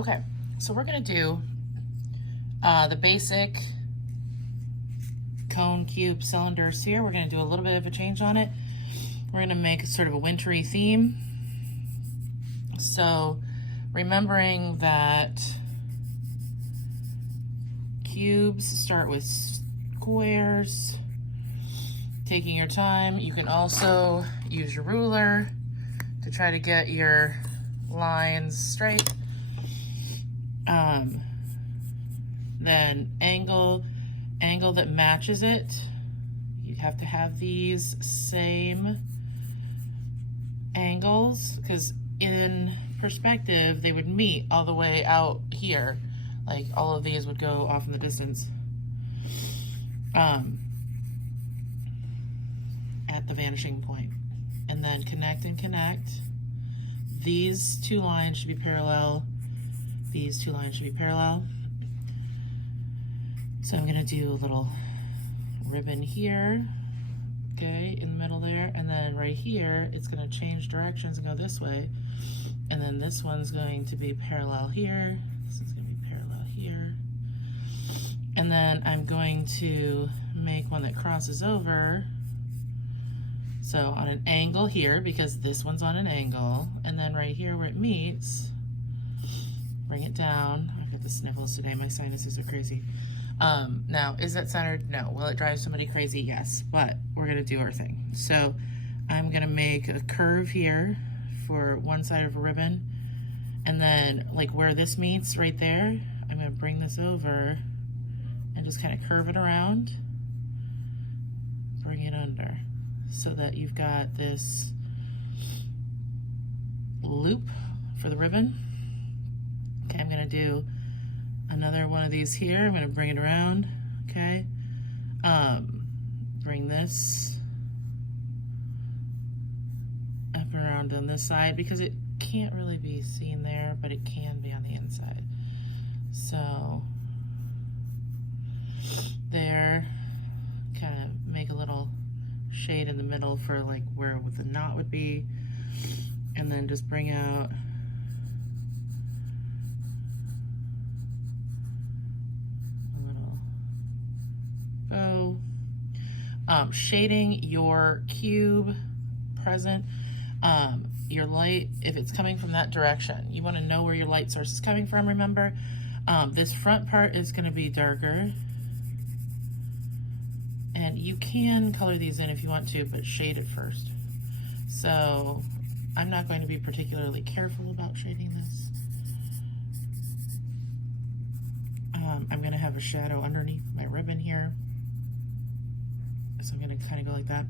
Okay, so we're gonna do the basic cone cube cylinders here. We're gonna do a little bit of a change on it. We're gonna make sort of a wintry theme. So remembering that cubes start with squares, taking your time. You can also use your ruler to try to get your lines straight. Then angle that matches it. You have to have these same angles, because in perspective they would meet all the way out here. Like all of these would go off in the distance at the vanishing point. And then connect and connect. These two lines should be parallel. These two lines should be parallel. So I'm gonna do a little ribbon here, okay, in the middle there, and then right here, it's gonna change directions and go this way. And then this one's going to be parallel here. This is gonna be parallel here. And then I'm going to make one that crosses over. So on an angle here, because this one's on an angle, and then right here where it meets, bring it down. I've got the sniffles today, my sinuses are crazy. Now, is that centered? No. Will it drive somebody crazy? Yes, but we're gonna do our thing. So I'm gonna make a curve here for one side of a ribbon, and then like where this meets right there, I'm gonna bring this over and just kind of curve it around, bring it under, so that you've got this loop for the ribbon. Okay, I'm gonna do another one of these here. I'm gonna bring it around, okay? Bring this up and around on this side, because it can't really be seen there, but it can be on the inside. So there, kind of make a little shade in the middle for like where the knot would be, and then just bring out a little bow. Shading your cube present, your light, if it's coming from that direction, you want to know where your light source is coming from. Remember, this front part is going to be darker. And you can color these in if you want to, but shade it first. So I'm not going to be particularly careful about shading this. I'm going to have a shadow underneath my ribbon here. So I'm going to kind of go like that.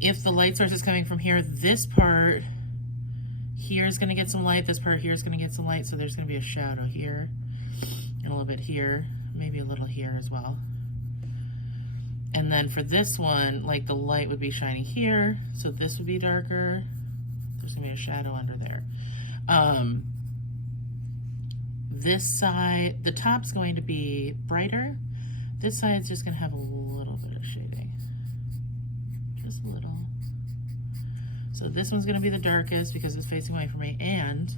If the light source is coming from here, this part here is going to get some light. This part here is going to get some light. So there's going to be a shadow here and a little bit here, maybe a little here as well. And then for this one, like the light would be shining here, so this would be darker. There's gonna be a shadow under there. This side, the top's going to be brighter. This side's just gonna have a little bit of shading. Just a little. So this one's gonna be the darkest because it's facing away from me, and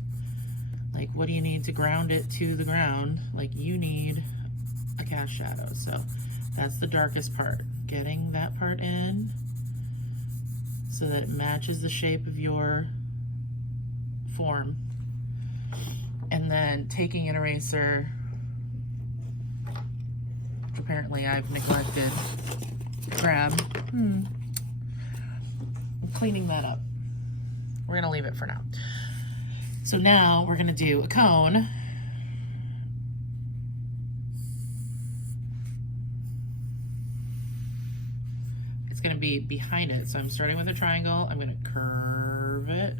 like what do you need to ground it to the ground? Like you need a cast shadow. So that's the darkest part. Getting that part in so that it matches the shape of your form. And then taking an eraser, which apparently I've neglected to grab. I'm cleaning that up. We're gonna leave it for now. So now we're gonna do a cone. It's going to be behind it. So I'm starting with a triangle. I'm going to curve it.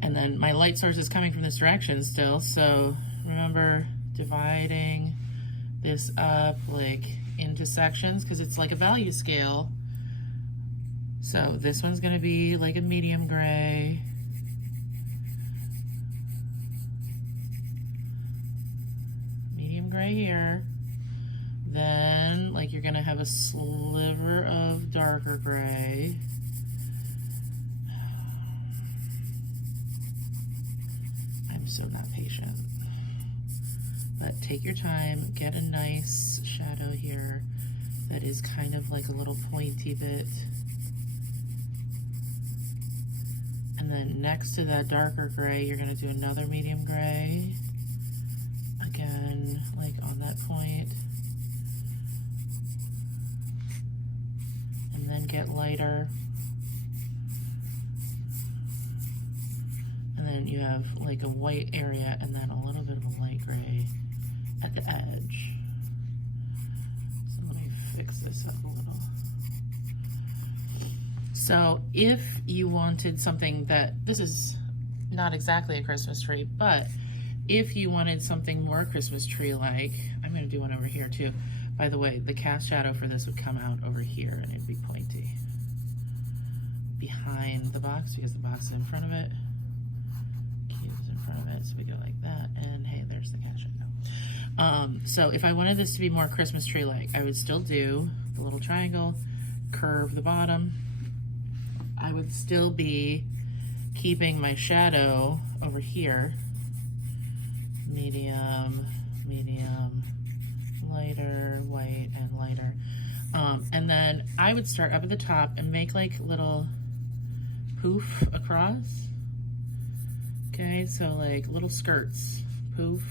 And then my light source is coming from this direction still. So remember dividing this up like into sections, because it's like a value scale. So this one's going to be like a medium gray. Medium gray here. Then, like, you're gonna have a sliver of darker gray. I'm so not patient. But take your time, get a nice shadow here that is kind of like a little pointy bit. And then next to that darker gray, you're gonna do another medium gray. Again, like on that point. And then get lighter. And then you have like a white area and then a little bit of a light gray at the edge. So let me fix this up a little. So if you wanted something that, this is not exactly a Christmas tree, but if you wanted something more Christmas tree-like, I'm gonna do one over here too. By the way, the cast shadow for this would come out over here and it'd be pointy. Behind the box, because the box is in front of it. Cube is in front of it, so we go like that, and hey, there's the cast shadow. So if I wanted this to be more Christmas tree-like, I would still do the little triangle, curve the bottom. I would still be keeping my shadow over here. Medium, medium, lighter, white, and lighter. And then I would start up at the top and make like little poof across. Okay, so like little skirts. Poof,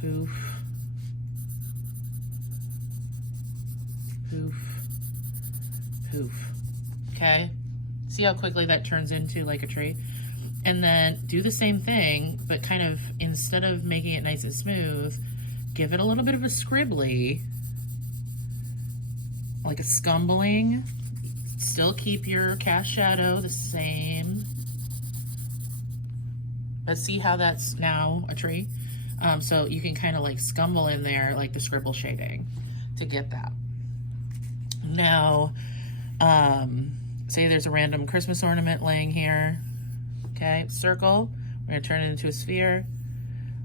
poof, poof, poof. Okay, see how quickly that turns into like a tree? And then do the same thing, but kind of, instead of making it nice and smooth, give it a little bit of a scribbly, like a scumbling. Still keep your cast shadow the same. But see how that's now a tree? So you can kind of like scumble in there, like the scribble shading to get that. Now, say there's a random Christmas ornament laying here. Okay, circle, we're gonna turn it into a sphere.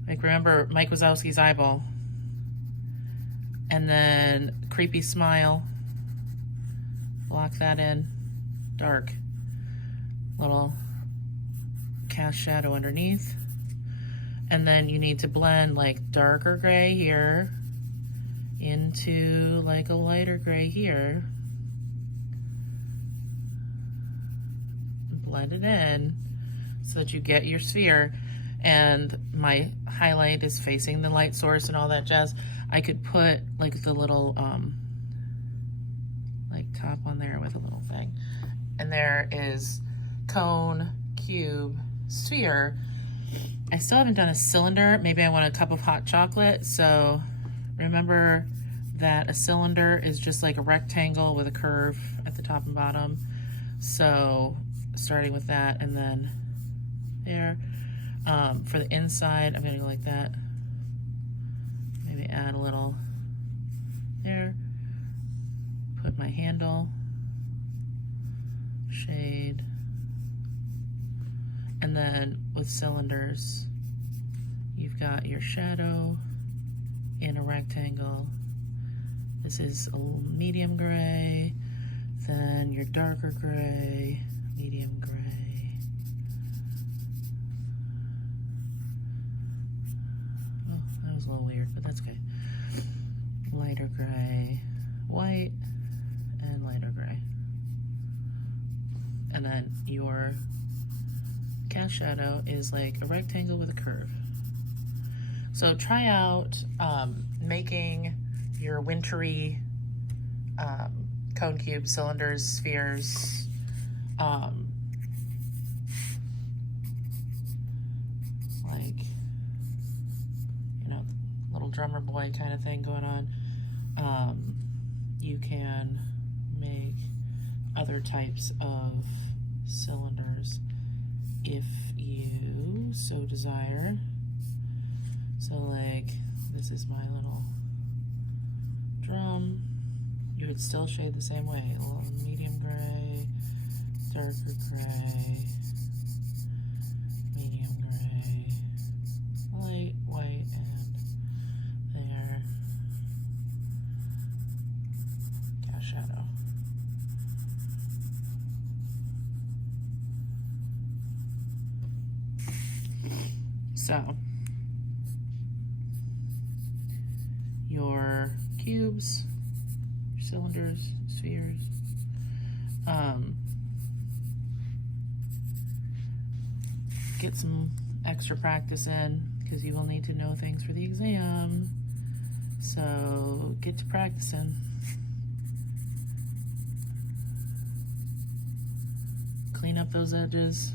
Like remember Mike Wazowski's eyeball. And then creepy smile. Block that in, dark. Little cast shadow underneath. And then you need to blend like darker gray here into like a lighter gray here. Blend it in so that you get your sphere. And my highlight is facing the light source and all that jazz. I could put like the little like top on there with a little thing. And there is cone, cube, sphere. I still haven't done a cylinder. Maybe I want a cup of hot chocolate. So remember that a cylinder is just like a rectangle with a curve at the top and bottom. So starting with that and then there. For the inside, I'm gonna go like that. Maybe add a little there. Put my handle, shade. And then with cylinders, you've got your shadow in a rectangle. This is a medium gray, then your darker gray, medium gray. Oh, that was a little weird, but that's okay. Lighter gray, white, and lighter gray. And then your cast shadow is like a rectangle with a curve. So try out making your wintry cone, cube, cylinders, spheres, like, you know, little drummer boy kind of thing going on. You can make other types of cylinders if you so desire. So like, this is my little drum. You would still shade the same way. A little medium gray, darker gray, medium gray, light, white, and there. Cast shadow. So your cubes, your cylinders, spheres, get some extra practice in because you will need to know things for the exam. So get to practicing. Clean up those edges.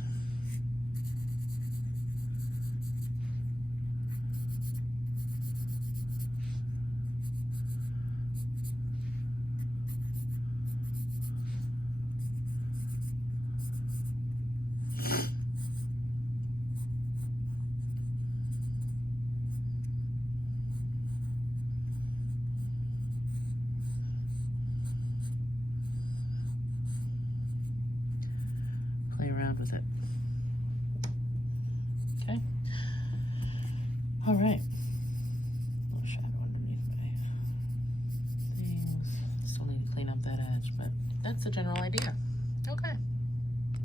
Play around with it. Okay. All right. A little shadow underneath my things. Still need to clean up that edge, but that's the general idea. Okay.